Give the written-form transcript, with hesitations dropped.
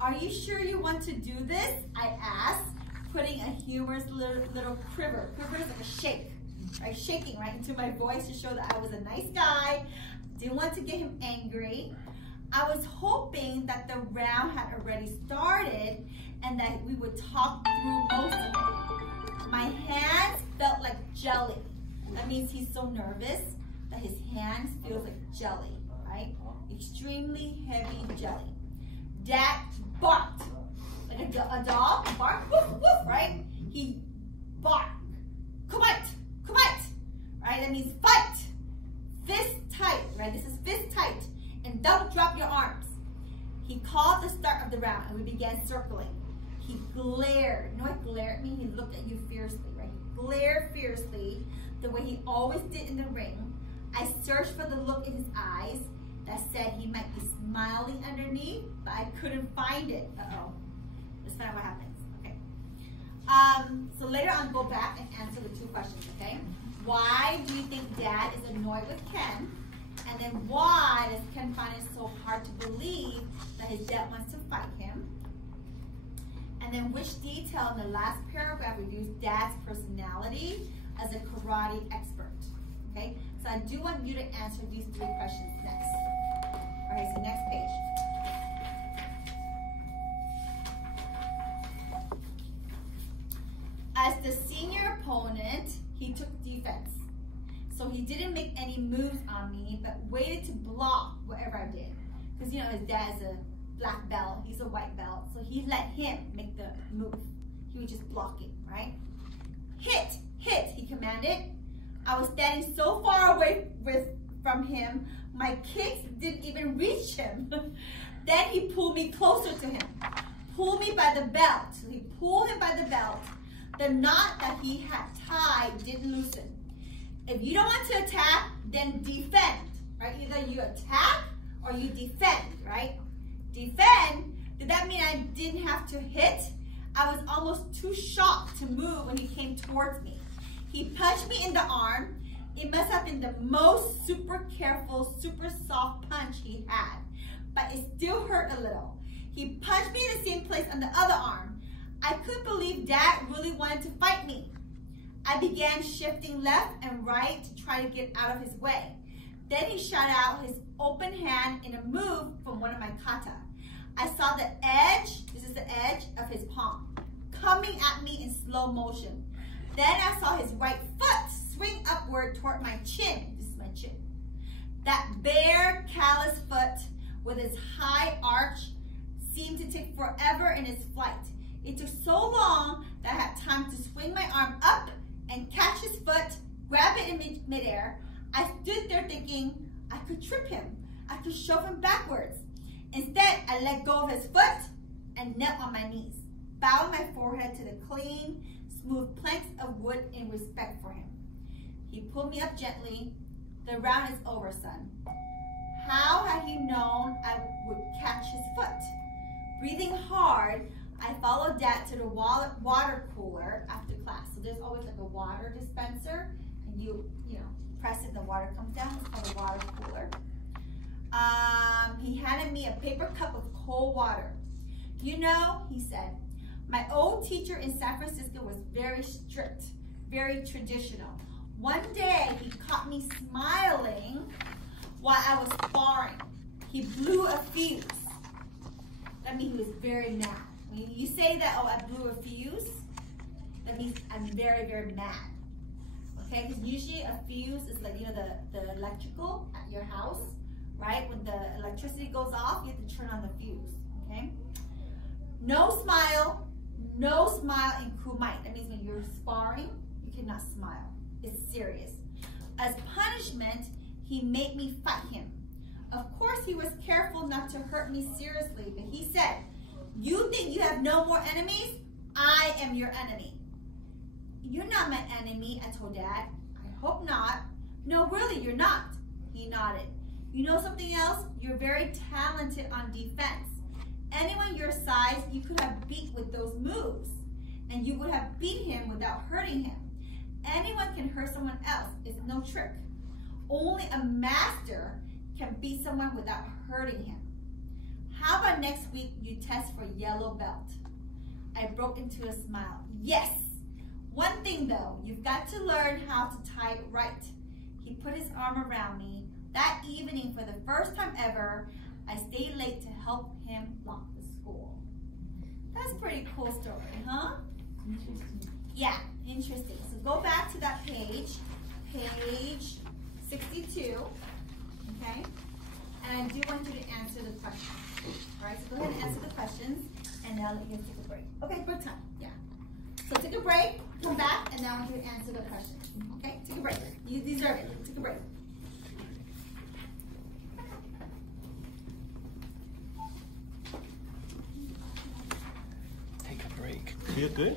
Are you sure you want to do this? I asked, putting a humorous little quiver. Quiver is like a shake, right? Shaking right into my voice to show that I was a nice guy. Didn't want to get him angry. I was hoping that the round had already started and that we would talk through most of it. My hands felt like jelly. That means he's so nervous that his hands feel like jelly, right? Extremely heavy jelly. Dad barked like a dog. Bark, woof, woof, right? He barked. Come on, right? That means fight. Fist tight, right? This is fist tight. And don't drop your arms. He called the start of the round and we began circling. He glared. You know what glare at me? He looked at you fiercely, right? He glared fiercely the way he always did in the ring. I searched for the look in his eyes that said he might be smiling underneath, but I couldn't find it. Uh-oh. Let's find out what happens, okay? So later on, go back and answer the 2 questions, okay? Why do you think Dad is annoyed with Ken? And then why does Ken find it so hard to believe that his dad wants to fight him? And then which detail in the last paragraph reveals Dad's personality as a karate expert? Okay, so I do want you to answer these 3 questions next. All right, so next page. As the senior opponent, he took defense. So he didn't make any moves on me, but waited to block whatever I did. Because you know his dad's a black belt, he's a white belt, so he let him make the move. He was just blocking, right? Hit, he commanded. I was standing so far away from him, my kicks didn't even reach him. Then he pulled me closer to him, pulled me by the belt. So he pulled him by the belt. The knot that he had tied didn't loosen. If you don't want to attack, then defend, right? Either you attack or you defend, right? Defend, did that mean I didn't have to hit? I was almost too shocked to move when he came towards me. He punched me in the arm. It must have been the most super careful, super soft punch he had, but it still hurt a little. He punched me in the same place on the other arm. I couldn't believe Dad really wanted to fight me. I began shifting left and right to try to get out of his way. Then he shot out his open hand in a move from one of my kata. I saw the edge, this is the edge of his palm, coming at me in slow motion. Then I saw his right foot swing upward toward my chin. This is my chin. That bare, callous foot with its high arch seemed to take forever in its flight. It took so long that I had time to swing my arm up and catch his foot, grab it in midair. I stood there thinking I could trip him. I could shove him backwards. Instead, I let go of his foot and knelt on my knees, bowing my forehead to the clean, smooth planks of wood in respect for him. He pulled me up gently. The round is over, son. How had he known I would catch his foot? Breathing hard, I followed Dad to the water cooler after class. So there's always like a water dispenser, and you press it, and the water comes down. It's called a water cooler. He handed me a paper cup of cold water. You know, he said, my old teacher in San Francisco was very strict, very traditional. One day, he caught me smiling while I was sparring. He blew a fuse. That means he was very mad. When you say that, oh, I blew a fuse, that means I'm very, very mad. Okay, because usually a fuse is like, the electrical at your house, right? When the electricity goes off, you have to turn on the fuse, okay? No smile in kumite. That means when you're sparring, you cannot smile. It's serious. As punishment, he made me fight him. Of course, he was careful not to hurt me seriously, but he said, you think you have no more enemies? I am your enemy. You're not my enemy, I told Dad. I hope not. No, really, you're not. He nodded. You know something else? You're very talented on defense. Anyone your size, you could have beat with those moves, and you would have beat him without hurting him. Anyone can hurt someone else. It's no trick. Only a master can beat someone without hurting him. How about about next week you test for yellow belt? I broke into a smile. Yes. One thing though, you've got to learn how to tie it right. He put his arm around me. That evening, for the first time ever, I stayed late to help him lock the school. That's a pretty cool story, huh? Interesting. Yeah, interesting. So go back to that page 62, okay? And I do want you to answer the questions. All right, so go ahead and answer the questions, and now let you take a break. Okay, break time, yeah. So take a break, come back, and now I want you to answer the questions. Okay, take a break. You deserve it. Take a break. Take a break. Feel good?